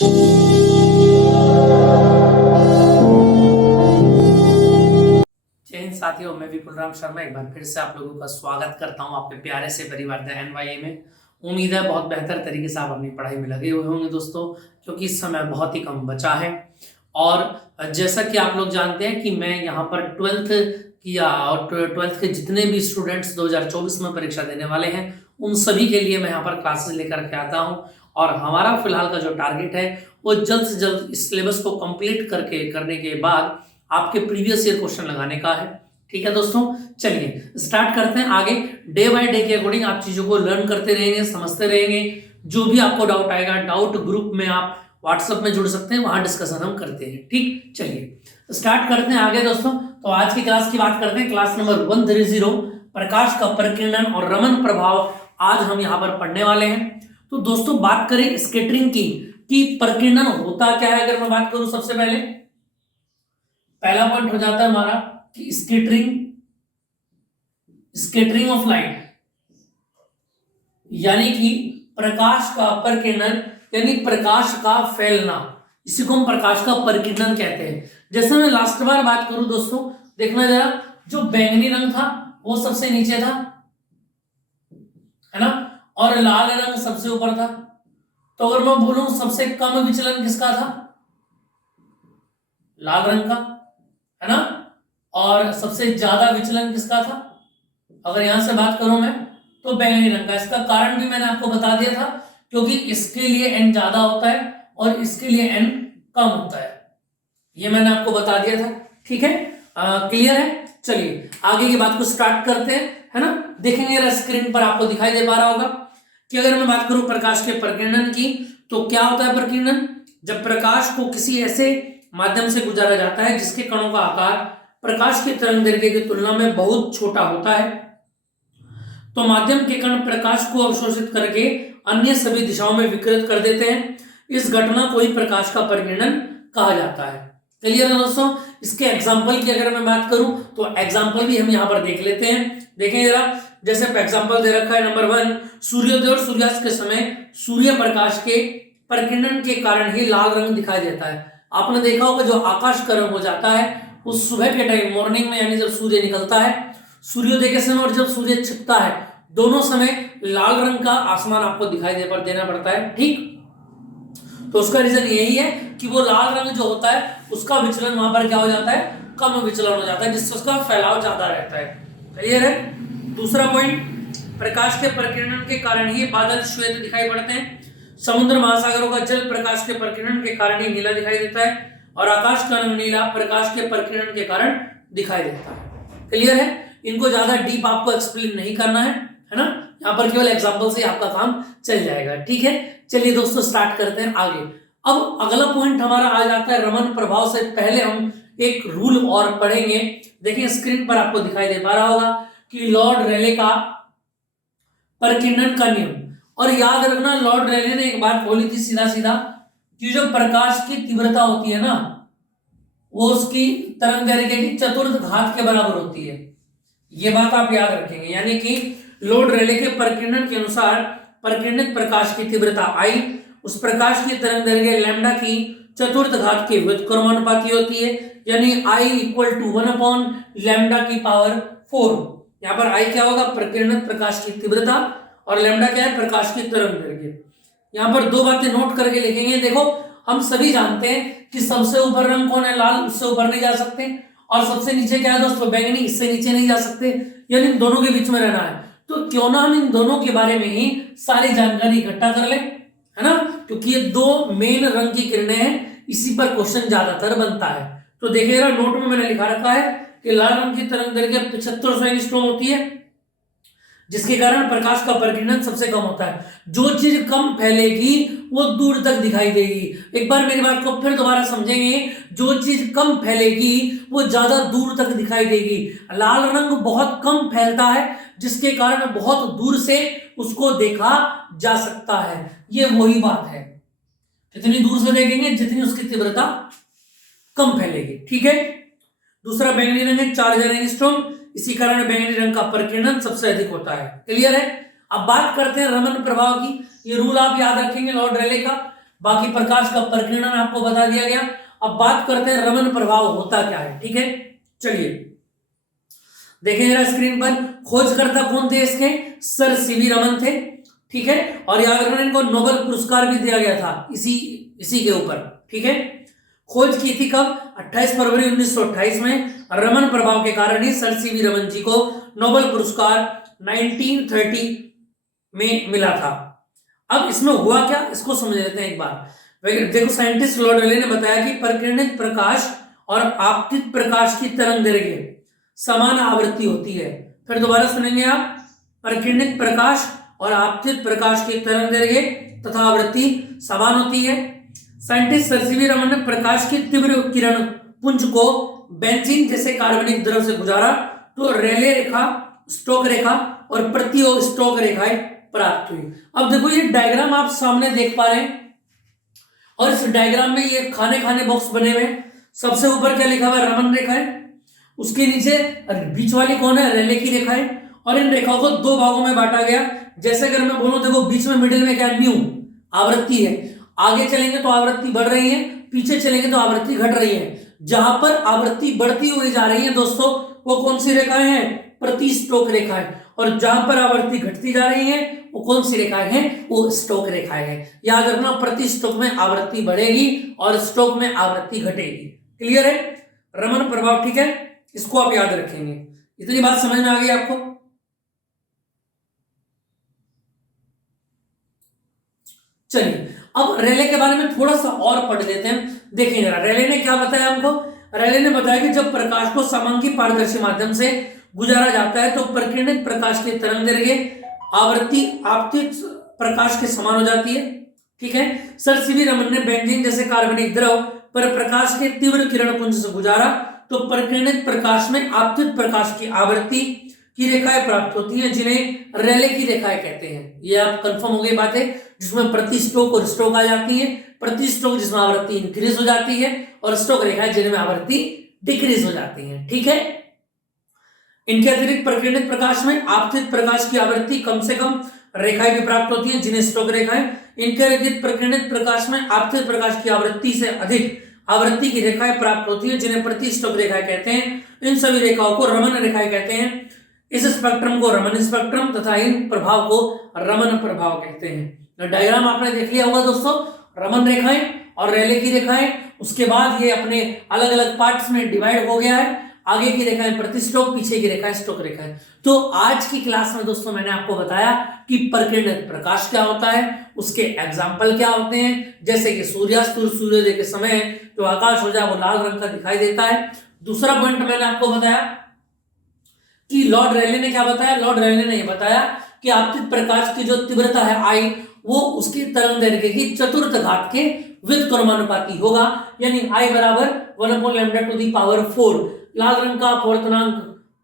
जय हिंद साथियों, मैं विपुल राम शर्मा एक बार फिर से आप लोगों का स्वागत करता हूं आपके प्यारे से परिवार द एनवाईए में। उम्मीद है बहुत बेहतर तरीके से आप अपनी पढ़ाई में लगे हुए होंगे दोस्तों, क्योंकि इस समय बहुत ही कम बचा है। और जैसा कि आप लोग जानते हैं कि मैं यहाँ पर 12th किया और 12th के जितने भी स्टूडेंट्स 2024 में परीक्षा देने वाले हैं उन सभी के लिए मैं यहाँ पर क्लासेस लेकर के आता हूँ। और हमारा फिलहाल का जो टारगेट है वो जल्द से जल्द इस सिलेबस को कंप्लीट करने के बाद आपके प्रीवियस ईयर क्वेश्चन लगाने का है। ठीक है दोस्तों, चलिए स्टार्ट करते हैं। आगे डे बाय डे के अकॉर्डिंग आप चीजों को लर्न करते रहेंगे, समझते रहेंगे। जो भी आपको डाउट आएगा, डाउट ग्रुप में आप व्हाट्सएप में जुड़ सकते हैं, वहां डिस्कशन हम करते हैं। ठीक, चलिए स्टार्ट करते हैं आगे दोस्तों। तो आज की क्लास की बात करते हैं, क्लास नंबर 130 प्रकाश का परिकिरण और रमन प्रभाव आज हम यहाँ पर पढ़ने वाले हैं। तो दोस्तों बात करें स्कैटरिंग की कि परिकिरण होता क्या है। अगर मैं बात करूं, सबसे पहले पहला पॉइंट हो जाता है हमारा कि स्कैटरिंग ऑफ लाइट, यानी कि प्रकाश का परिकिरण यानी प्रकाश का फैलना, इसी को हम प्रकाश का परिकिरण कहते हैं। जैसे मैं लास्ट बार बात करूं दोस्तों, देखना जरा, जो बैंगनी रंग था वो सबसे नीचे था, है ना, और लाल रंग सबसे ऊपर था। तो अगर मैं बोलूं सबसे कम विचलन किसका था, लाल रंग का, है ना, और सबसे ज्यादा विचलन किसका था, अगर यहां से बात करूं मैं, तो बैंगनी रंग का। इसका कारण भी मैंने आपको बता दिया था, क्योंकि इसके लिए n ज्यादा होता है और इसके लिए n कम होता है, ये मैंने आपको बता दिया था। ठीक है, क्लियर है। चलिए आगे की बात को स्टार्ट करते हैं, है ना। देखेंगे स्क्रीन पर आपको दिखाई दे पा रहा होगा कि अगर मैं बात करूं प्रकाश के परिकिरण की, तो क्या होता है परिकिरण, जब प्रकाश को किसी ऐसे माध्यम से गुजारा जाता है जिसके कणों का आकार प्रकाश की तरंगदैर्घ्य की तुलना में बहुत छोटा होता है, तो माध्यम के कण प्रकाश को अवशोषित करके अन्य सभी दिशाओं में विकिरित कर देते हैं। इस घटना को ही प्रकाश का परिकिरण कहा जाता है। क्लियर है दोस्तों। इसके एग्जाम्पल की अगर मैं बात करूं, तो एग्जाम्पल भी हम यहाँ पर देख लेते हैं। देखें जरा, जैसे एग्जाम्पल दे रखा है नंबर 1, सूर्योदय और सूर्यास्त के समय सूर्य प्रकाश के परिकिरण के कारण ही लाल रंग दिखाई देता है। आपने देखा होगा जो आकाश का रंग हो जाता है उस सुबह के टाइम, मॉर्निंग में, यानी जब सूर्य निकलता है, सूर्योदय के समय और जब सूर्य छिपता है, दोनों समय लाल रंग का आसमान आपको दिखाई देना पड़ता है। ठीक, तो उसका रीजन यही है कि वो लाल रंग जो होता है उसका विचलन वहां पर क्या हो जाता है, कम विचलन हो जाता है, जिससे उसका फैलाव ज्यादा रहता है। क्लियर है। दूसरा पॉइंट, प्रकाश के परिकिरण के कारण ही बादल श्वेत दिखाई पड़ते हैं। समुद्र महासागरों का जल प्रकाश के परिकिरण के कारण ही नीला दिखाई देता है, और आकाश का रंग नीला प्रकाश के परिकिरण के कारण दिखाई देता है। क्लियर है। इनको ज्यादा डीप आपको एक्सप्लेन नहीं करना है ना, यहाँ पर केवल एग्जांपल से आपका काम चल जाएगा। ठीक है, चलिए दोस्तों स्टार्ट करते हैं आगे। अब अगला पॉइंट हमारा आ जाता है रमन प्रभाव से पहले हम एक रूल और पढ़ेंगे। देखिए स्क्रीन पर आपको दिखाई दे पा रहा होगा कि लॉर्ड रेले का परिकिरण का नियम। और याद रखना, लॉर्ड रेले ने एक बात बोली थी सीधा सीधा कि जो प्रकाश की तीव्रता होती है ना, वो उसकी तरंगदैर्घ्य की चतुर्थ घात के बराबर होती है। ये बात आप याद रखेंगे, यानी कि लॉर्ड रेले के परिकिरण के अनुसार परिकिरणित प्रकाश की तीव्रता I उस प्रकाश की तरंगदैर्घ्य लैम्डा की चतुर्थ घात के व्युत्क्रमानुपाती होती है, यानी I = 1/λ⁴। यहाँ पर I क्या होगा, परिकिरणित प्रकाश की तीव्रता, और लैम्डा क्या है, प्रकाश की तरंगदैर्घ्य। यहाँ पर दो बातें नोट करके लिखेंगे। देखो, हम सभी जानते हैं कि सबसे ऊपर रंग कौन है, लाल, उससे ऊपर नहीं जा सकते, और सबसे नीचे क्या है दोस्तों, बैंगनी, इससे नीचे नहीं जा सकते, यानी इन दोनों के बीच में रहना है। तो क्यों ना हम इन दोनों के बारे में ही सारी जानकारी इकट्ठा कर ले, है ना, क्योंकि ये दो मेन रंग की किरणें हैं, इसी पर क्वेश्चन ज्यादातर बनता है। तो देखिएगा नोट में मैंने लिखा रखा है कि लाल रंग की तरंगदैर्घ्य 7500 एंगस्ट्रॉम होती है, जिसके कारण प्रकाश का परिकिरण सबसे कम होता है। जो चीज कम फैलेगी वो दूर तक दिखाई देगी। एक बार मेरी बात को फिर दोबारा समझेंगे, जो चीज कम फैलेगी वो ज्यादा दूर तक दिखाई देगी। लाल रंग बहुत कम फैलता है, जिसके कारण बहुत दूर से उसको देखा जा सकता है। ये वही बात है, जितनी दूर से देखेंगे जितनी उसकी तीव्रता कम फैलेगी। ठीक है। दूसरा बैंगनी रंग है 4000 एंगस्ट्रॉम, इसी कारण बैंगनी रंग का परिकिरण सबसे अधिक होता है। क्लियर है। अब बात करते हैं रमन प्रभाव की। ये रूल आप याद रखेंगे लॉर्ड रेले का बाकी प्रकाश का प्रकीर्णन आपको बता दिया गया। अब बात करते हैं रमन प्रभाव होता क्या है। ठीक है, चलिए देखें जरा स्क्रीन पर। खोजकर्ता कौन थे इसके? सर सीवी रमन थे। ठीक है, और याद रखना इनको नोबेल पुरस्कार भी दिया गया था इसी के ऊपर। ठीक है, खोज की थी कब? 28 फरवरी 1928 में। रमन प्रभाव के कारण ही सर सीवी रमन जी को नोबेल पुरस्कार 1930 में मिला था। अब इसमें हुआ क्या, इसको समझ लेते हैं एक बार। देखो साइंटिस्ट लॉर्ड रेले ने बताया कि प्रकीर्णित प्रकाश और आपतित प्रकाश की तरंग दैर्घ्य समान आवृत्ति होती है। फिर दोबारा सुनेंगे आप। प्रकीर्णित प्रकाश और आपतित प्रकाश की तरंग दैर्घ्य तथा आवृत्ति समान होती है। साइंटिस्ट सर सीवी रमन ने प्रकाश की तीव्र किरण पुंज को बेंजीन जैसे कार्बनिक द्रव से गुजारा तो रेले रेखा, स्टोक रेखा और प्रतियोग स्टोक रेखाएं प्राप्त हुई। अब देखो ये डायग्राम आप सामने देख पा रहे हैं और इस डायग्राम में ये खाने बॉक्स बने हुए हैं। सबसे ऊपर क्या लिखा हुआ है? रमन रेखा है। उसके नीचे बीच वाली कौन है? रेले की रेखा है। और इन रेखाओं को दो भागों में बांटा गया। जैसे अगर मैं बोलूं देखो बीच में मिडिल में क्या न्यू आवृत्ति है। आगे चलेंगे तो आवृत्ति बढ़ रही है, पीछे चलेंगे तो आवृत्ति घट रही है। जहां पर आवृत्ति बढ़ती हुई जा रही है दोस्तों वो कौन सी रेखाएं हैं? प्रति स्टोक रेखाएं। और जहां पर आवृत्ति घटती जा रही है वो कौन सी रेखाएं हैं? वो स्टोक रेखाएं हैं। याद रखना प्रति स्टोक में आवृत्ति बढ़ेगी और स्टोक में आवृत्ति घटेगी। क्लियर है? रमन प्रभाव। ठीक है, इसको आप याद रखेंगे। इतनी बात समझ में आ गई आपको? चलिए अब रेले के बारे में थोड़ा सा और पढ़ लेते हैं। देखिए जरा रेले ने क्या बताया हमको। रेले ने बताया कि जब प्रकाश को समांगी पारदर्शी माध्यम से गुजारा जाता है तो प्रकीर्णित प्रकाश की तरंग दैर्घ्य आवृत्ति आपतित प्रकाश के समान हो जाती है। ठीक है, सर सीवी रमन ने बेंजीन जैसे कार्बनिक द्रव पर प्रकाश के तीव्र किरण पुंज से गुजारा तो प्रकीर्णित प्रकाश में आपतित प्रकाश की आवृत्ति की रेखाएं प्राप्त होती हैं जिन्हें रेले की रेखाएं कहते हैं। ये आप कंफर्म हो गई बातें, जिसमें प्रति स्टोक और स्टोक आ जाती है। प्रति स्टोक जिसमें आवृत्ति इंक्रीज हो जाती है और स्टोक रेखाएं जिनमें आवृत्ति डिक्रीज हो जाती है। ठीक है, इनके अतिरिक्त प्रकीर्णित प्रकाश में आपतित प्रकाश की आवृत्ति कम से कम रेखाएं भी प्राप्त होती हैं जिन्हें स्टोक रेखाएं। इनके अतिरिक्त प्रकीर्णित प्रकाश में आपतित प्रकाश की आवृत्ति से अधिक आवृत्ति की रेखाएं प्राप्त होती हैं जिन्हें प्रति स्टोक रेखाएं कहते हैं। इन सभी रेखाओं को रमन रेखाएं कहते हैं। इस स्पेक्ट्रम को रमन स्पेक्ट्रम तथा इन प्रभाव को रमन प्रभाव कहते हैं। डायग्राम आपने देख लिया होगा दोस्तों, रमन रेखाएं और रेले की रेखाएं। उसके बाद ये अपने अलग अलग पार्ट्स में डिवाइड हो गया है। आगे की रेखाएं प्रति स्टोक, पीछे की रेखाएं स्टोक रेखाएं। तो आज की क्लास में दोस्तों मैंने आपको बताया कि प्रकीर्णित प्रकाश क्या होता है, उसके एग्जाम्पल क्या होते हैं। जैसे कि सूर्यास्त और सूर्योदय के समय जो आकाश हो जाए वो लाल रंग का दिखाई देता है। दूसरा पॉइंट मैंने आपको बताया कि लॉर्ड रेले ने क्या बताया। लॉर्ड रेले ने यह बताया कि आपतित प्रकाश की जो तीव्रता है आई वो उसकी तरंग दैर्घ्य की चतुर्थ घात के व्युत्क्रमानुपाती होगा, यानी आई बराबर 1/λ⁴। लाल रंग का अपवर्तनांक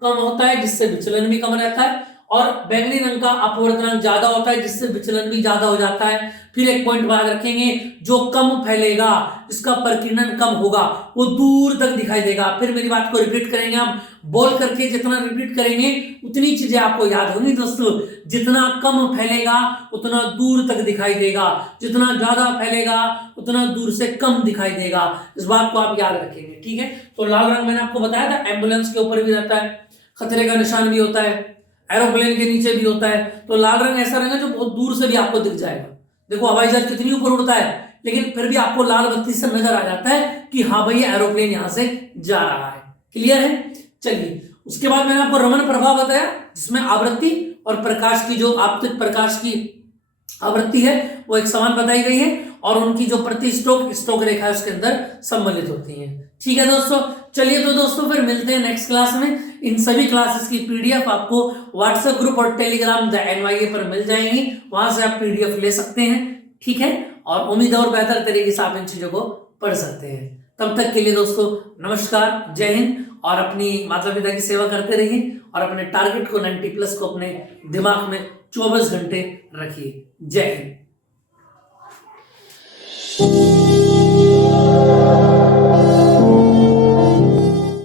कम होता है जिससे विचलन भी कम रहता है और बैंगनी रंग का अपवर्तनांक ज्यादा होता है जिससे विचलन भी ज्यादा हो जाता है। फिर एक पॉइंट याद रखेंगे, जो कम फैलेगा जिसका प्रकीर्णन कम होगा वो दूर तक दिखाई देगा। फिर मेरी बात को रिपीट करेंगे आप, बोल करके जितना रिपीट करेंगे उतनी चीजें आपको याद होंगी दोस्तों। जितना कम फैलेगा उतना दूर तक दिखाई देगा, जितना ज्यादा फैलेगा उतना दूर से कम दिखाई देगा। इस बात को आप याद रखेंगे। ठीक है, तो लाल रंग मैंने आपको बताया था एम्बुलेंस के ऊपर भी रहता है, खतरे का निशान भी होता है, एरोप्लेन के नीचे भी होता है। तो लाल रंग ऐसा रंग है जो बहुत दूर से भी आपको दिख जाएगा। देखो हवाई जहाज कितनी ऊपर उड़ता है लेकिन फिर भी आपको लाल बत्ती से नजर आ जाता है कि हाँ भाई एरोप्लेन यहां से जा रहा है। क्लियर है? चलिए उसके बाद मैंने आपको रमन प्रभाव बताया जिसमें आवृत्ति और प्रकाश की जो आपतित प्रकाश की आवृत्ति है वो एक समान बताई गई है और उनकी जो प्रति स्टोक रेखा है उसके अंदर सम्मिलित होती है। ठीक है दोस्तों, चलिए तो दोस्तों फिर मिलते हैं नेक्स्ट क्लास में। इन सभी क्लासेस की पीडीएफ आपको व्हाट्सएप ग्रुप और टेलीग्राम द NYA पर मिल जाएंगी, वहां से आप पीडीएफ ले सकते हैं। ठीक है, और उम्मीद और बेहतर तरीके से आप इन चीजों को पढ़ सकते हैं। तब तक के लिए दोस्तों नमस्कार, जय हिंद। और अपनी माता पिता की सेवा करते रहिए और अपने टारगेट को 90+ को अपने दिमाग में 24 घंटे रखिए। जय हिंद।